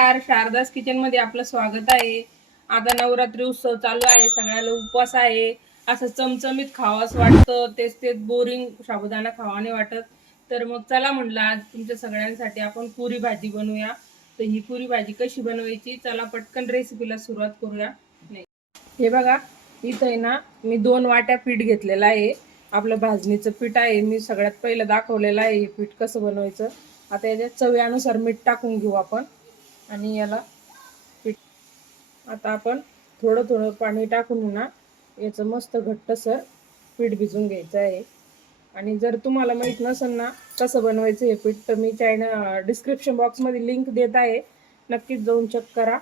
नमस्कार. शारदास किचनमध्ये आपलं स्वागत आहे. आता नवरात्री उत्सव चालू आहे. सगळ्याला उपवास आहे. असं चमचमीत खावास वाटतं. तेच तेच बोरिंग साबुदाणा खावाने वाटत. तर मग चला म्हणलं आज तुमच्या सगळ्यांसाठी आपण पुरी भाजी बनवूया. तर ही पुरी भाजी कशी बनवायची? चला पटकन रेसिपीला सुरुवात करूया. नाही. हे बघा इथं आहे ना मी दोन वाट्या पीठ घेतलेलं आहे. आपलं भाजणीचं पीठ आहे. मी सगळ्यात पहिलं दाखवलेलं आहे हे पीठ कसं बनवायचं. आता याच्या चव्यानुसार मीठ टाकून घेऊ आपण. आणि याला पीठ आता आपण थोडं थोडं पाणी टाकून ना याचं मस्त घट्टसर पीठ भिजून घ्यायचं आहे. आणि जर तुम्हाला माहीत नसेल ना कसं बनवायचं हे पीठ तर मी चायना डिस्क्रिप्शन बॉक्समध्ये लिंक देत आहे. नक्कीच जाऊन चेक करा.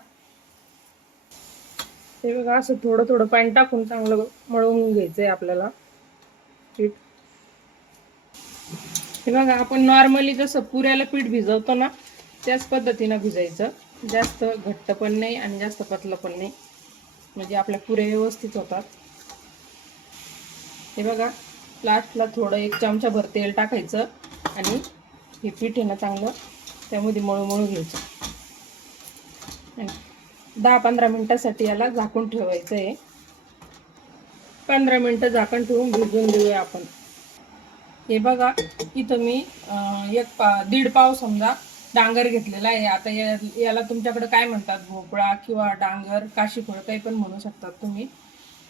हे बघा असं थोडं थोडं पाणी टाकून चांगलं मळवून घ्यायचं आहे आपल्याला पीठ. हे बघा आपण नॉर्मली जसं पुऱ्याला पीठ भिजवतो ना त्याच पद्धतीनं भिजायचं. जास्त घट्ट पण नाही आणि जास्त पतलं पण नाही. म्हणजे आपल्या पुऱ्या व्यवस्थित होतात. हे बघा लास्टला थोडं एक चमचाभर तेल टाकायचं आणि हे पीठ आहे ना चांगलं त्यामध्ये मळू घ्यायचं. आणि दहा पंधरा मिनटासाठी याला झाकून ठेवायचं आहे पंधरा मिनटं झाकण ठेवून भिजवून देऊया आपण. हे बघा इथं मी एक पा दीड पाव समजा डांगर घेतलेला आहे. आता या याला तुमच्याकडे काय म्हणतात? भोपळा किंवा डांगर काशीफळ काही पण म्हणू शकतात तुम्ही.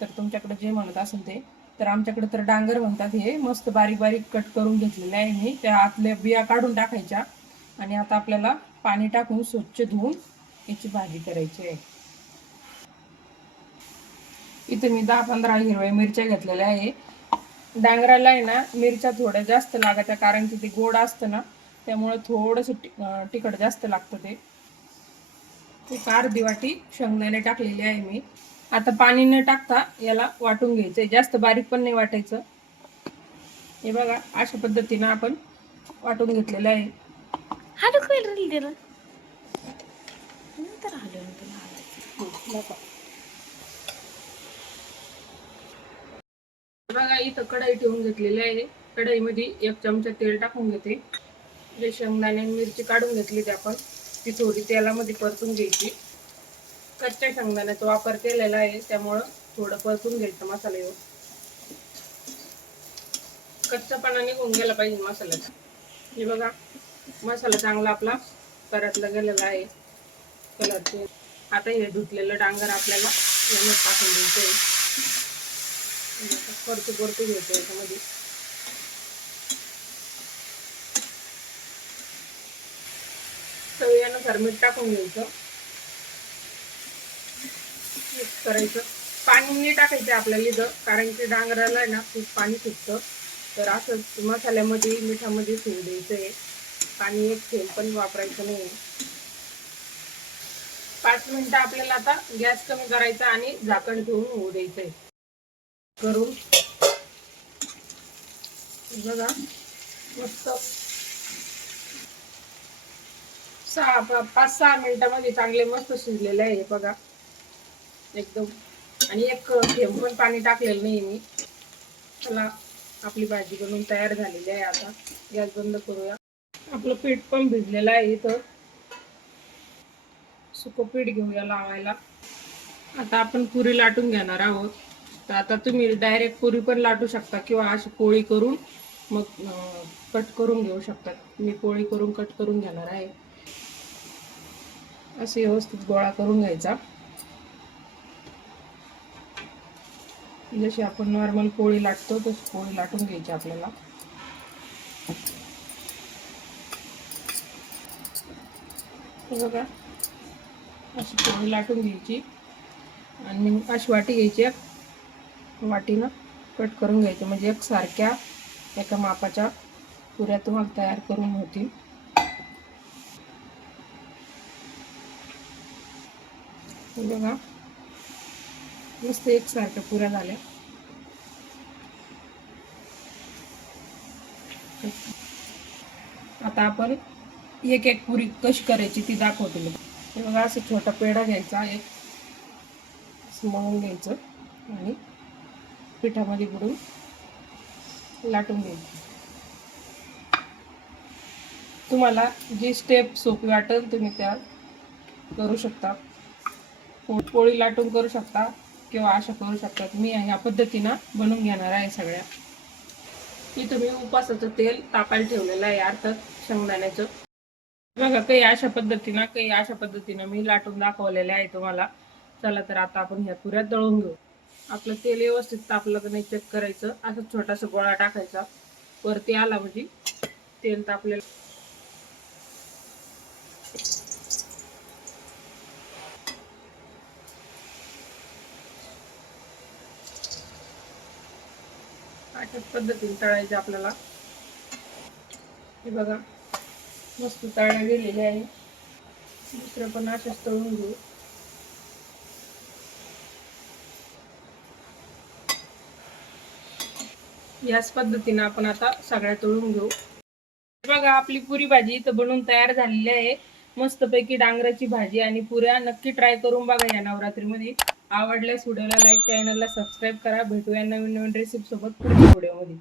तर तुमच्याकडे जे म्हणत असेल ते. तर आमच्याकडे तर डांगर म्हणतात हे. मस्त बारीक बारीक कट करून घेतलेले आहे मी. त्या आतल्या बिया काढून टाकायच्या. आणि आता आपल्याला पाणी टाकून स्वच्छ धुवून याची भाजी करायची आहे. इथे मी दहा पंधरा हिरव्या मिरच्या घेतलेल्या आहे. डांगराला आहे ना मिरच्या थोड्या जास्त लागत्या कारण की ते गोड असतं ना त्यामुळे थोडंसं ति- तिखट जास्त लागतं ते. एक अर्धी वाटी शेंगदाणे टाकलेले आहे मी. आता पाणी न टाकता याला वाटून घ्यायचंय. जास्त बारीक पण नाही वाटायचं. हे बघा अशा पद्धतीनं आपण वाटून घेतलेलं आहे. त्याला नंतर. बघा. बघा इथं कढई ठेवून घेतलेली आहे. कढईमध्ये एक चमचा तेल टाकून घेते. आपले शेंगदाणे मिरची काढून घेतली ते आपण ती थोडी तेलामध्ये परतून घ्यायची. कच्च्या शेंगदाण्याचा वापर केलेला आहे त्यामुळं थोडं परतून घ्यायचं मसाल्यावर. कच्चापणा निघून गेला पाहिजे मसाल्याचा. हे बघा मसाला चांगला आपला परतला गेलेला आहे. कलरचे. आता हे धुतलेलं डांगर आपल्याला यामध्ये टाकून द्यायचं आहे. परतू परतू घ्यायचं याच्यामध्ये. चवीनुसार मीठ टाकून घ्यायचं. मिक्स करायचं. पाणी नाही टाकायचं आपल्याला इथं कारण की डांगराला आहे ना खूप पाणी सुटतं. तर असं मसाल्यामध्ये मिठामध्ये शिव द्यायचं आहे पाणी एक थेंब पण वापरायचं नाही. पाच मिनटं आपल्याला आता गॅस कमी करायचा आणि झाकण ठेवून होऊ द्यायचंय. करून. बघा मस्त सहा पाच सहा मिनिटामध्ये चांगले मस्त शिजलेले आहे बघा. एकदम. आणि एक थेंब पण पाणी टाकलेलं नाही मी. चला आपली भाजी बनवून तयार झालेली आहे आता. गॅस बंद करूया. आपलं पीठ पण भिजलेलं आहे इथं. सुकं पीठ घेऊया लावायला. आता आपण पुरी लाटून घेणार आहोत. तर आता तुम्ही डायरेक्ट पुरी पण लाटू शकता किंवा अशी पोळी करून मग कट करून घेऊ शकता. मी पोळी करून कट करून घेणार आहे. असे व्यवस्थित गोळा करून घ्यायचा. जशी आपण नॉर्मल पोळी लाटतो तशी पोळी लाटून घ्यायची आपल्याला. बघा अशी पोळी लाटून घ्यायची. आणि मग अशी वाटी घ्यायची एक. वाटीनं कट करून घ्यायची. म्हणजे एक सारख्या एका मापाच्या पुऱ्या तुम्हाला तयार करून होतील. हे बघा. मस्त एकसारख्या पुऱ्या झाल्या. आता आपण एक एक पुरी कशी करायची ती दाखवते मी. हे बघा असं छोटा पेढा घ्यायचा एक मळून घ्यायचं आणि पिठामध्ये बुडून लाटून घ्यायचं. तुम्हाला जी स्टेप सोपी वाटेल तुम्ही त्या करू शकता. पोळी लाटून करू शकता किंवा अशा करू शकता. मी ह्या पद्धतीनं बनवून घेणार आहे सगळ्या. इथं मी उपासाचं तेल तापायला ठेवलेलं आहे अर्थात शेंगदाण्याचं. बघा काही अशा पद्धतीनं काही अशा पद्धतीनं मी लाटून दाखवलेले आहे तुम्हाला. चला तर आता आपण ह्या पुऱ्यात दळून घेऊ. आपलं तेल व्यवस्थित तापलं का नाही चेक करायचं. असं छोटासा गोळा टाकायचा. वरती आला म्हणजे तेल तापलेलं. अशाच पद्धतीने तळायचे आपल्याला. हे बघा मस्त तळल्या गेलेले आहे दुसरं पण असेच तळून घेऊ. याच पद्धतीने आपण आता सगळ्या तळून घेऊ. बघा आपली पुरी भाजी इथं बनवून तयार झालेली आहे. मस्तपैकी डांगराची भाजी आणि पुऱ्या नक्की ट्राय करून बघा या नवरात्रीमध्ये. आवडल्यास व्हिडिओला लाईक चॅनलला सबस्क्राईब करा. भेटूया नवीन नवीन रेसिपी सोबत पुढच्या व्हिडिओमध्ये